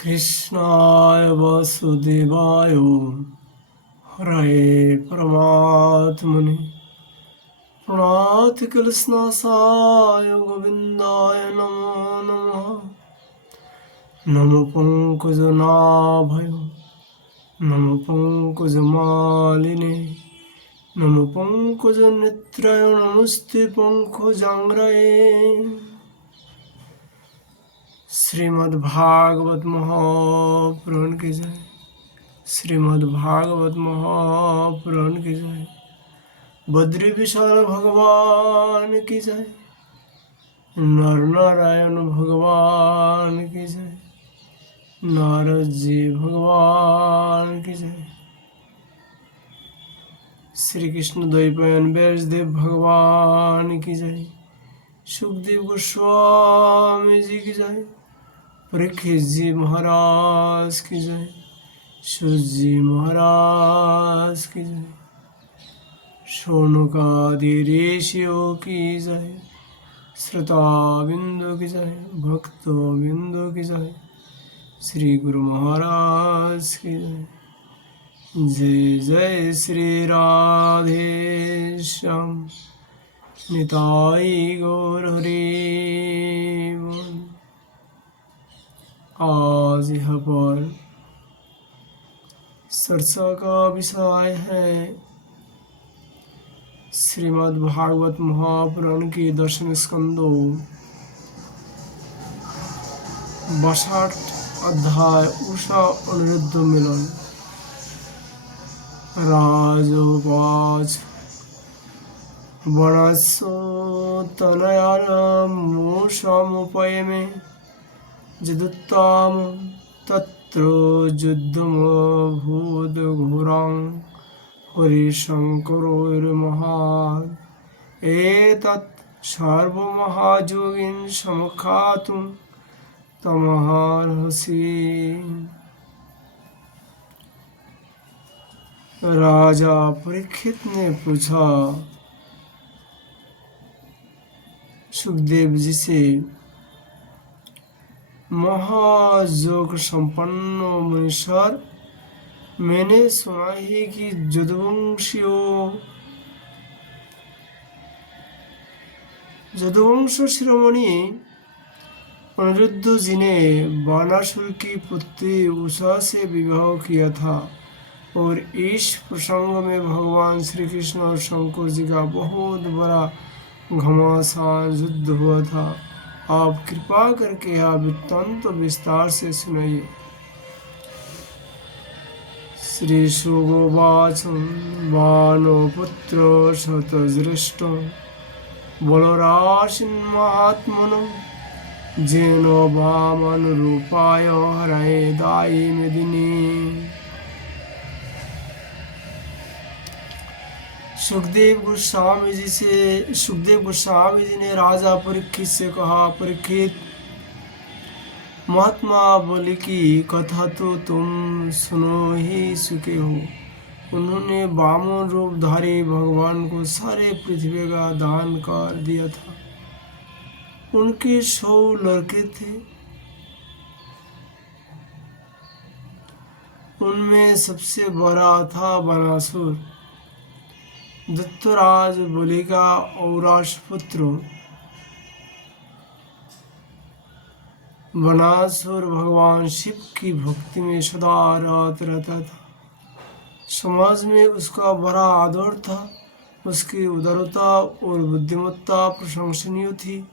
कृष्णाय वासुदेवाय हरे परमात्मने प्रणतिक्लेशनाशाय गोविन्दाय नमो नमः। नमो पंकजनाभय नमो पंकजमालिने नमो पंकजनेत्राय नमस्ते पंकजांग्रये। श्रीमद्भागवत महापुराण की जय। श्रीमद्भागवत महापुराण की जय। बद्री विशाल भगवान की जय। नर नारायण भगवान की जय। नारद जी भगवान की जय। श्री कृष्ण द्वैपायन व्यासदेव भगवान की जय। सुखदेव गोस्वामी जी की जय। परीक्षित जी महाराज की जय। सूत जी महाराज की जय। शौनकादि ऋषियों की जय। श्रोता बिंदु की जय। भक्तों बिंदु की जय। श्री गुरु महाराज की जय। जय जय श्री राधे श्याम निताई गौर हरि बोल। आज यहाँ पर चर्चा का विषय है श्रीमद् भागवत महापुराण के दशम स्कंदों 62 अध्याय उषा अनिरुद्ध मिलन। राजोवाच वनस्सु तनयानमुषामुपयमे यदुत्तमं तत्र युद्धमभूद्घोरं हरिशङ्करोर्महान् एतत् सर्वमहायोगिन् समखातुं तमर्हसि। राजा परीक्षित ने पूछा सुखदेव जी से, महायोग संपन्न मुनीश्वर, मैंने सुना है कि यदुवंश शिरोमणि अनिरुद्ध जी ने बाणासुर की पुत्री उषा से विवाह किया था और इस प्रसंग में भगवान श्री कृष्ण और शंकर जी का बहुत बड़ा घमासान युद्ध हुआ था। आप कृपा करके यह वृत्तांत विस्तार से सुनाइए। श्री सुगोवाच बानो पुत्र शतज्येष्ठ बलराशिन्महात्मनो जेनो वामनुरूपाय हरये दायि मेदिनी। सुखदेव गोस्वामी जी ने राजा परीक्षित से कहा, परीक्षित, महात्मा बलि की कथा तो तुम सुनो ही चुके हो। उन्होंने वामन रूपधारी भगवान को सारे पृथ्वी का दान कर दिया था। उनके 100 लड़के थे। उनमें सबसे बड़ा था बाणासुर, दत्तराज बलि का औरास पुत्र। बाणासुर भगवान शिव की भक्ति में सदा रत रहता था। समाज में उसका बड़ा आदर था। उसकी उदारता और बुद्धिमत्ता प्रशंसनीय थी।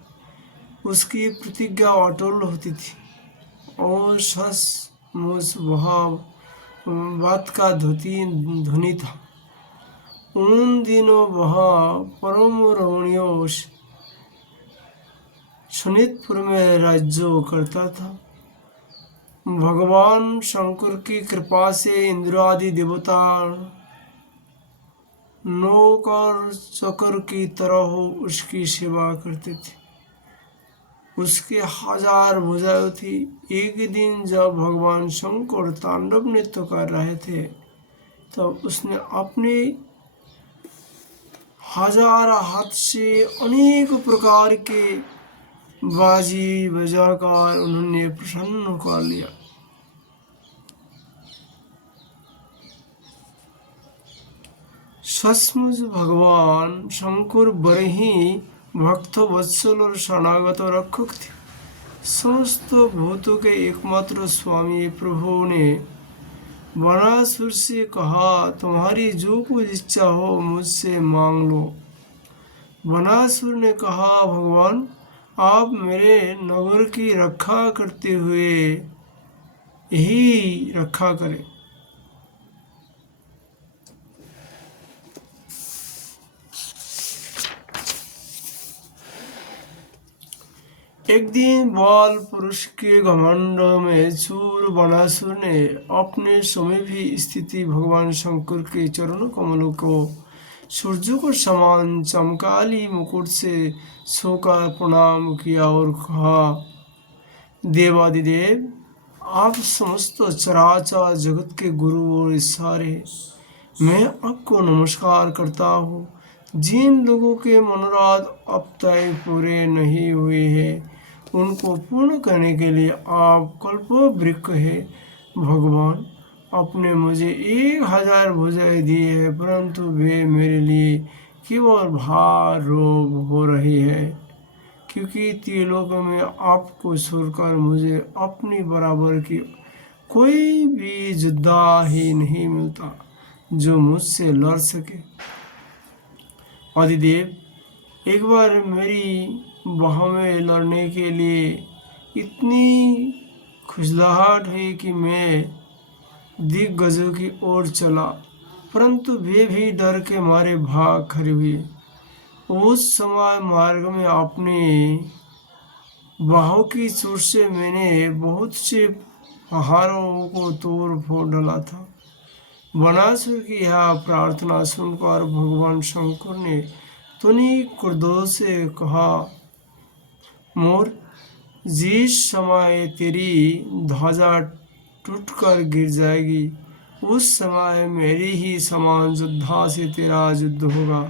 उसकी प्रतिज्ञा अटल होती थी और सचमुच वह बात का धनी था। उन दिनों वह परम रमणीय शोणितपुर में राज्य करता था। भगवान शंकर की कृपा से इंद्र आदि देवता नौकर चकर की तरह उसकी सेवा करते थे। उसके 1000 भुजाएं थी। एक दिन जब भगवान शंकर तांडव नृत्य कर रहे थे तब उसने अपने 1000 हाथ से अनेक प्रकार के बाजी बजाकर उन्होंने प्रसन्न कर लिया। सचमुच भगवान शंकर बड़े ही भक्त वत्सल और शरणागत रक्षक थे। समस्त भूतों के एकमात्र स्वामी प्रभु ने वनासुर से कहा, तुम्हारी जो कुछ इच्छा हो मुझसे मांग लो। वनासुर ने कहा, भगवान आप मेरे नगर की रक्षा करते हुए ही रक्षा करें। एक दिन बाल पुरुष के घमंड में चूर वनासुर ने अपने समय भी स्थिति भगवान शंकर के चरण कमलों को सूर्य को समान चमकाली मुकुट से छूकर प्रणाम किया और कहा, देवादिदेव आप समस्त चराचर जगत के गुरु और ईश्वर हैं। मैं आपको नमस्कार करता हूँ। जिन लोगों के मनोरथ अब तक पूरे नहीं हुए हैं उनको पूर्ण करने के लिए आप कल्पवृक्ष है। भगवान आपने मुझे 1000 भुजाएं दी है, परंतु वे मेरे लिए केवल भार रोग हो रही है, क्योंकि त्रिलोक में आपको छोड़कर मुझे अपनी बराबर की कोई भी योद्धा ही नहीं मिलता जो मुझसे लड़ सके। आदिदेव एक बार मेरी बाह में लड़ने के लिए इतनी खुजलाहट हुई कि मैं दिग्गजों की ओर चला, परंतु वे भी डर के मारे भाग खड़े हुए। उस समय मार्ग में अपने बाहों की चोट से मैंने बहुत से पहाड़ों को तोड़ फोड़ डाला था। वनासुर की यह प्रार्थना सुनकर भगवान शंकर ने तुनि क्रोध से कहा, मोर जिस समय तेरी ध्वजा टूटकर गिर जाएगी उस समय मेरी ही समान योद्धा से तेरा युद्ध होगा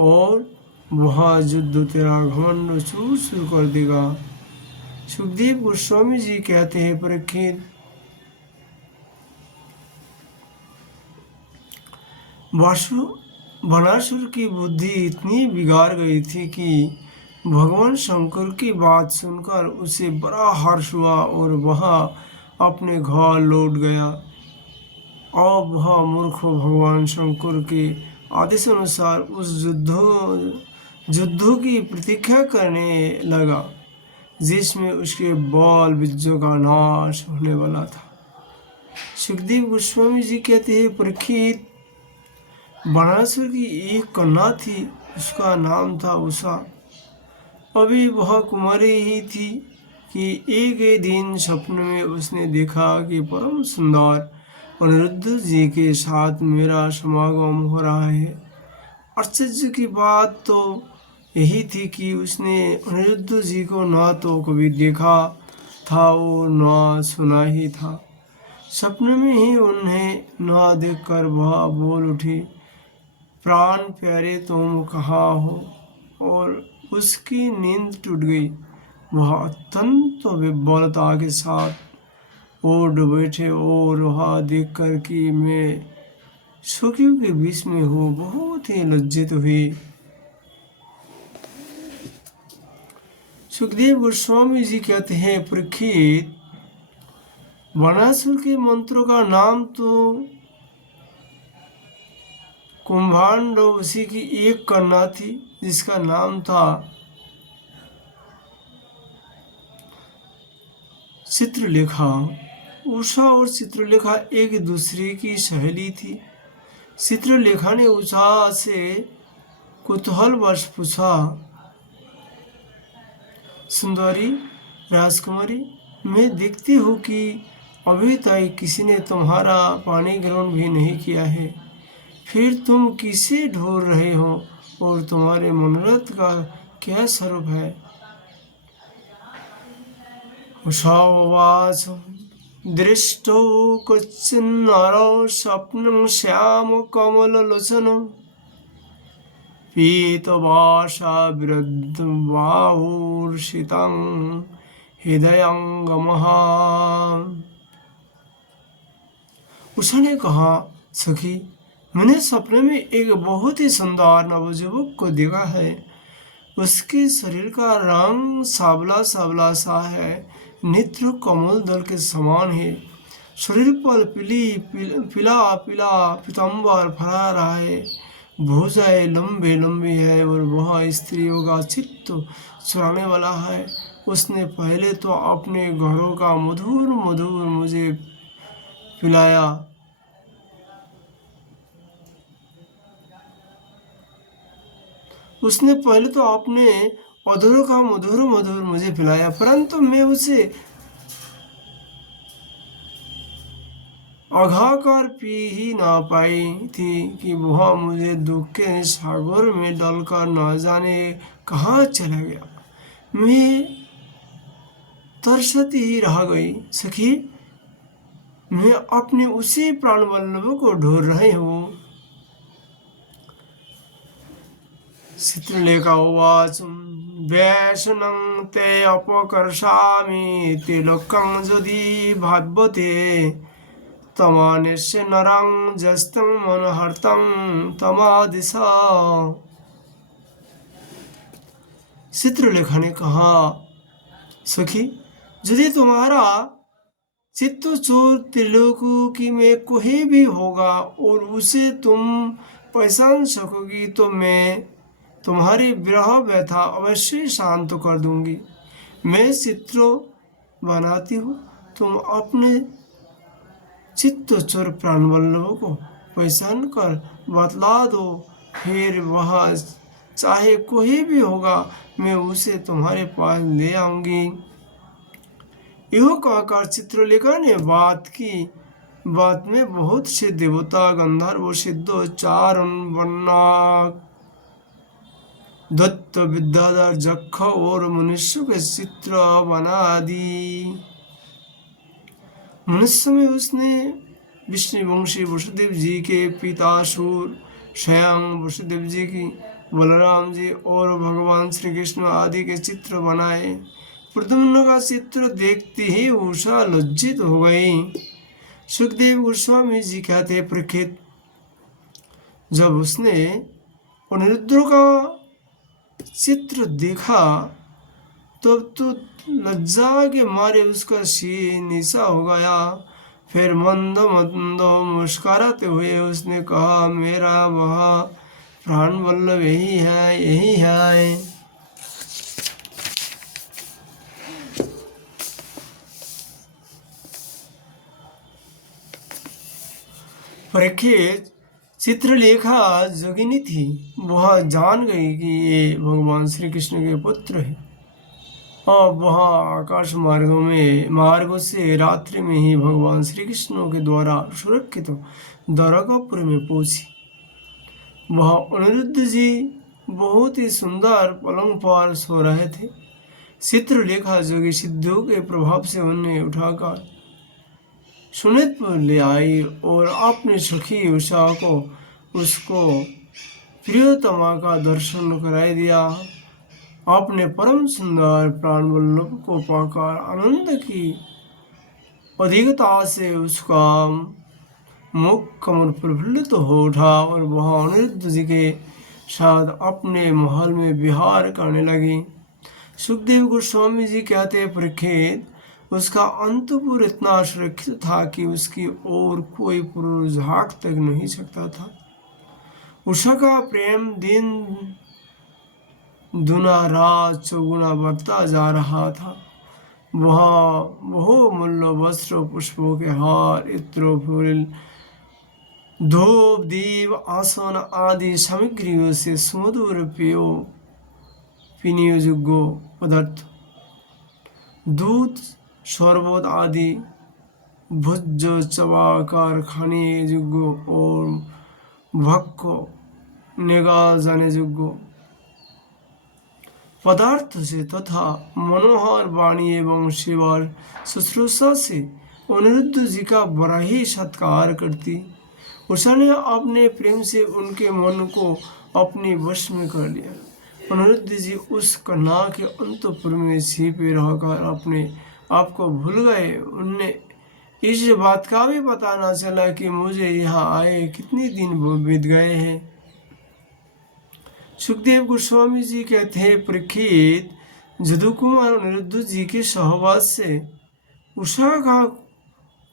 और वह युद्ध तेरा घमंड चूर चूर कर देगा। सुखदेव गोस्वामी जी कहते हैं, परीक्षित वनासुर की बुद्धि इतनी बिगाड़ गई थी कि भगवान शंकर की बात सुनकर उसे बड़ा हर्ष हुआ और वह अपने घर लौट गया। अब वह मूर्ख भगवान शंकर के आदेशानुसार उस युद्धों की प्रतीक्षा करने लगा जिसमें उसके बाल बच्चों का नाश होने वाला था। सुखदेव गोस्वामी जी कहते हैं, परीक्षित वनासुर की एक कन्या थी, उसका नाम था उषा। अभी वह कुमारी ही थी कि एक दिन सपने में उसने देखा कि परम सुंदर अनिरुद्ध जी के साथ मेरा समागम हो रहा है। आश्चर्य की बात तो यही थी कि उसने अनिरुद्ध जी को न तो कभी देखा था और न सुना ही था। सपने में ही उन्हें न देखकर वह बोल उठी, प्राण प्यारे तुम कहाँ हो, और उसकी नींद टूट गई। वह अत्यंत विह्वलता के साथ उठ बैठे और वह देखकर कि मैं सुखियों के बीच में हूँ बहुत ही लज्जित हुई। सुखदेव गोस्वामी जी कहते हैं, परीक्षित वनासुर के मंत्रों का नाम तो कुंभांड, उसी की एक कन्या थी जिसका नाम था चित्रलेखा। उषा और चित्रलेखा एक दूसरे की सहेली थी। चित्रलेखा ने उषा से कुतूहलवश पूछा, सुंदरी राजकुमारी, मैं देखती हूँ कि अभी तक किसी ने तुम्हारा पानी ग्रहण भी नहीं किया है, फिर तुम किसे ढूंढ रहे हो और तुम्हारे मनोरथ का क्या स्वरूप है? उषावाच, दृष्टो कश्चिन्नरो स्वप्नं श्याम कमललोचनं पीतवासा विरुद्धबाहुर्षितं हृदयंगमः। उषा ने कहा, सखी मैंने सपने में एक बहुत ही सुंदर नवयुवक को देखा है। उसके शरीर का रंग सावला सावला सा है, नेत्र कमल दल के समान है। शरीर पर पीला पीला पीताम्बर फहरा रहा है। भुजाएं लंबे लंबी है और वह स्त्रियों का चित्त चुराने वाला है। उसने पहले तो अपने घरों का मधुर मधुर मुझे पिलाया। उसने पहले तो अपने अधरों का मधुर मधुर मुझे पिलाया, परंतु मैं उसे अघाकर पी ही ना पाई थी कि वह मुझे दुख के सागर में डलकर न जाने कहाँ चला गया। मैं तरसती ही रह गई। सखी, मैं अपने उसी प्राण वल्लभ को ढूंढ रही हूँ। चित्रलेखा उवाच वैष्णं ते अपकर्षामि ते लोकं यदि भाव्यते तमानेस्य नरं जस्तं मनहर्तं तमादिश। चित्रलेखा ने कहा, सखी, यदि तुम्हारा चित्त चोर त्रिलोक की में कोई भी होगा और उसे तुम पहचान सकोगी तो मैं तुम्हारी विरह व्यथा अवश्य शांत कर दूंगी। मैं चित्र बनाती हूँ, तुम अपने चित्त चोर प्राणवल्लभ को पहचान कर बतला दो, फिर वह चाहे कोई भी होगा मैं उसे तुम्हारे पास ले आऊंगी। यह कहकर चित्रलेखा ने बात में बहुत से देवता गंधर्व सिद्ध चारण वन्नाक दत्त विद्याधर जक्ष और मनुष्य के चित्र बना दी। मनुष्य में उसने विष्णुवंशी वसुदेव जी के पिता सूर स्वयं वसुदेव जी की, बलराम जी और भगवान श्री कृष्ण आदि के चित्र बनाए। प्रद्युम्न का चित्र देखते ही उषा लज्जित हो गई। सुखदेव गोस्वामी जी कहते, परीक्षित, जब उसने अनिरुद्ध का चित्र देखा तब तो लज्जा के मारे उसका सिर नीचा हो गया। फिर मंद मंद मुस्कुराते हुए उसने कहा, मेरा वह प्राण वल्लभ यही है, यही है। परीक्षित, चित्रलेखा जोगिनी थी। वह जान गई कि ये भगवान श्री कृष्ण के पुत्र हैं। अब वह आकाश मार्गों से रात्रि में ही भगवान श्री कृष्ण के द्वारा सुरक्षित द्वारकापुर में पहुंची। वह अनिरुद्ध जी बहुत ही सुंदर पलंग पर सो रहे थे। चित्रलेखा जोगी सिद्धों के प्रभाव से उन्हें उठाकर सुनितपुर ले आई और अपनी सखी उषा को उसको प्रियतमा का दर्शन कराई दिया। अपने परम सुंदर प्राण वल्लभ को पाकर आनंद की अधिकता से उसका मुख कमल प्रफुल्लित हो उठा और वह अनिरुद्ध जी के साथ अपने महल में विहार करने लगी। सुखदेव गोस्वामी जी कहते, परीक्षित, उसका अंतपुर इतना सुरक्षित था कि उसकी ओर कोई पुरुष झांक तक नहीं सकता था। उषा का प्रेम दिन दुना रात चौगुना बढ़ता जा रहा था। वह बहुमूल्य वस्त्र, पुष्पों के हार, इत्र, फूल, धूप, दीप, आसन आदि सामग्रियों से सुमधुर पीने योग्य पदार्थ, दूध, शरबत आदि भुज चबाकर खाने योग्य और भक्ख नेगा जाने योग्य पदार्थ से तथा मनोहर वाणी एवं सेवा शुश्रूषा से अनिरुद्ध जी का बड़ा ही सत्कार करती। उषा ने अपने प्रेम से उनके मन को अपने वश में कर लिया। अनिरुद्ध जी उस कन्या के अंतपुर में छिपे रहकर अपने आप को भूल गए। उनने इस बात का भी पता न चला कि मुझे यहाँ आए कितने दिन बीत गए हैं। सुखदेव गोस्वामी जी कहते हैं, परीक्षित, जदु कुमार अनिरुद्ध जी के सहवास से उषा का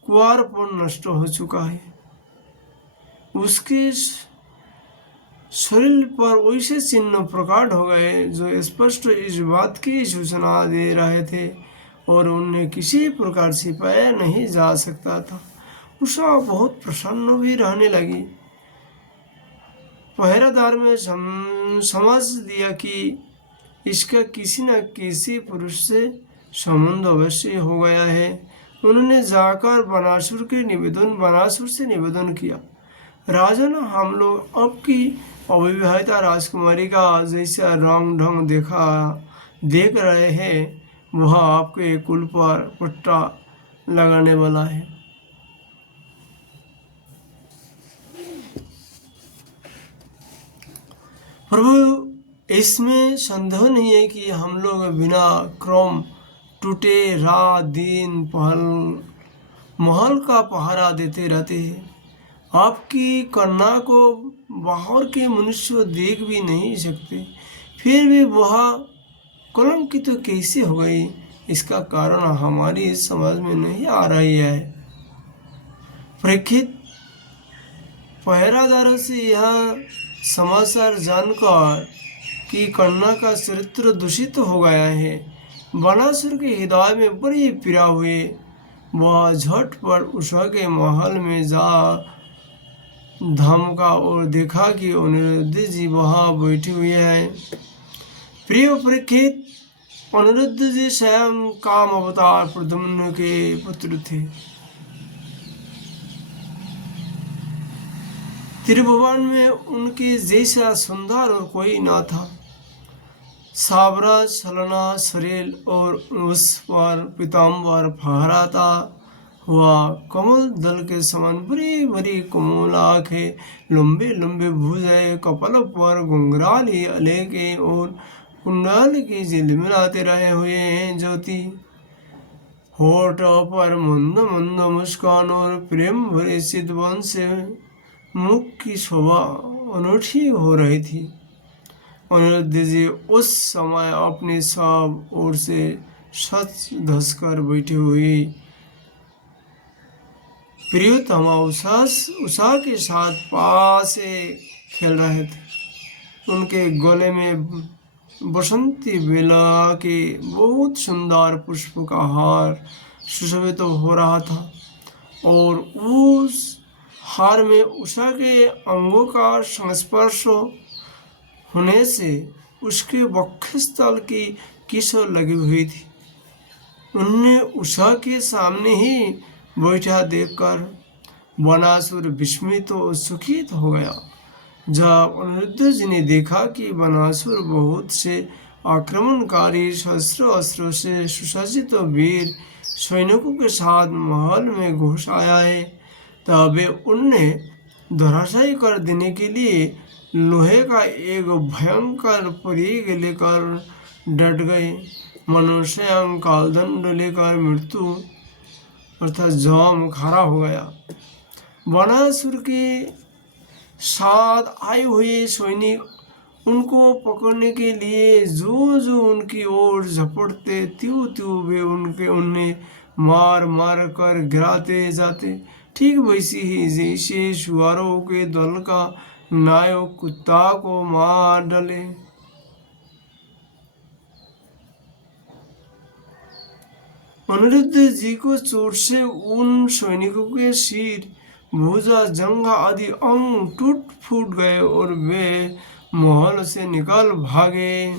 कुंवारपन नष्ट हो चुका है। उसके शरीर पर वैसे चिन्ह प्रकट हो गए जो स्पष्ट इस बात की सूचना दे रहे थे और उन्हें किसी प्रकार छिपाया नहीं जा सकता था। उषा बहुत प्रसन्न भी रहने लगी। पहरेदार में समझ दिया कि इसका किसी न किसी पुरुष से संबंध अवश्य हो गया है। उन्होंने जाकर बनासुर से निवेदन किया, राजन, हम लोग आपकी अविवाहिता राजकुमारी का जैसा रंग ढंग देख रहे हैं, वह आपके कुल पर पट्टा लगाने वाला है। प्रभु, इसमें संदेह नहीं है कि हम लोग बिना क्रम टूटे रात दिन महल का पहरा देते रहते हैं। आपकी कन्या को बाहर के मनुष्य देख भी नहीं सकते, फिर भी वह कलंकित तो कैसे हो गई, इसका कारण हमारी समझ में नहीं आ रही है। परीक्षित, पहरादारों से यह समाचार जानकर कि कन्या का चरित्र दूषित हो गया है, बनासुर के हृदय में बड़ी पीड़ा हुई। वह झटपट उषा के महल में जा धमका और देखा कि अनिरुद्ध जी वहाँ बैठे हुए हैं। प्रिय परीक्षित, अनिरुद्ध जी स्वयं काम अवतार प्रद्युम्न के पुत्र थे। त्रिभुवन में उनके जैसा सुंदर और कोई ना था। सावरा छलना शरीर और उस पर पीताम्बर फहराता हुआ कमल दल के समान बड़ी बड़ी कोमल आंखें, लंबे लंबे भुजाएं, कपाल पर घुंघराली अलेके और कुंडल की झिलमिलाते रहे हुए हैं ज्योति, होठों पर मंद मंद मुस्कान और प्रेम भरे चितवन से मुख की शोभा अनूठी हो रही थी। अनिरुद्ध जी उस समय अपने सब ओर से सच धसकर बैठी हुई प्रियतमा उषा के साथ पास से खेल रहे थे। उनके गले में बसंती बेला के बहुत सुंदर पुष्प का हार सुशोभित हो रहा था और उस हार में उषा के अंगों का संस्पर्श होने से उसके वक्षस्थल की किशोर लगी हुई थी। उन्हें उषा के सामने ही बैठा देखकर बनासुर विस्मित और सुखित हो गया। जब अनिरुद्ध जी ने देखा कि बनासुर बहुत से आक्रमणकारी शस्त्र अस्त्रों से सुसज्जित वीर सैनिकों के साथ महल में घुस आया है, तब वे उन्हें धराशायी कर देने के लिए लोहे का एक भयंकर परीग लेकर डट गए। मनुष्य कालदंड लेकर मृत्यु अर्थात जम खड़ा हो गया। बनासुर के साथ आए हुए सैनिक उनको पकड़ने के लिए जो जो उनकी ओर झपटते त्यों त्यों वे उन्हें मार मार कर गिराते जाते, ठीक वैसी ही जैसे सुअरों के दल का नायक कुत्ता को मार डाले। अनिरुद्ध जी को चोट से उन सैनिकों के सिर, भुजा, जंघा आदि अंग टूट फूट गए और वे महल से निकल भागे।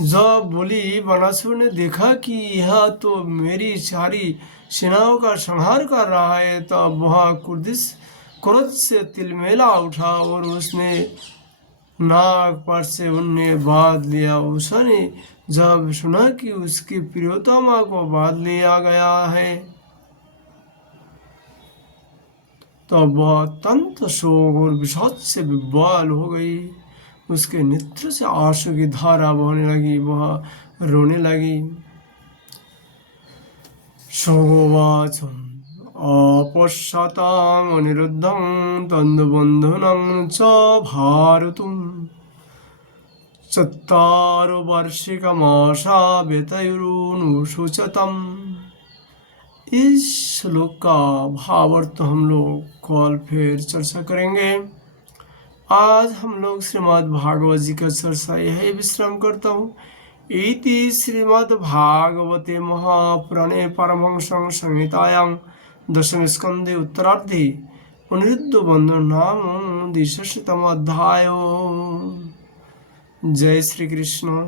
जब बोली बनासुर ने देखा कि यह तो मेरी सारी सेनाओं का संहार कर रहा है, तब वह क्रोध से तिलमिला उठा और उसने नाग पर से उन्हें बांध लिया। उषा ने जब सुना कि उसकी प्रियतमा को बांध लिया गया है, तब वह अत्यंत शोक और विषाद से विह्वल हो गई। उसके नेत्र से आंसू की धारा बहने लगी। वह रोने लगी। सोवाच अपश्यताम् अनिरुद्धं तन्दुबन्धुनं च भारतुम् चत्वारो वार्षिकमासा व्यतयुरुनुशोचतम्। इस श्लोक का भावार्थ हम लोग कल फिर चर्चा करेंगे। आज हम लोग श्रीमद् भागवत जी का चर्चा यही विश्राम करता हूँ। इति श्रीमद् भागवते महापुराणे परमहंस संहितायां दशम स्कंदे उत्तरार्धे अनिरुद्ध बंधु नाम 16वां अध्याय। जय श्री कृष्ण।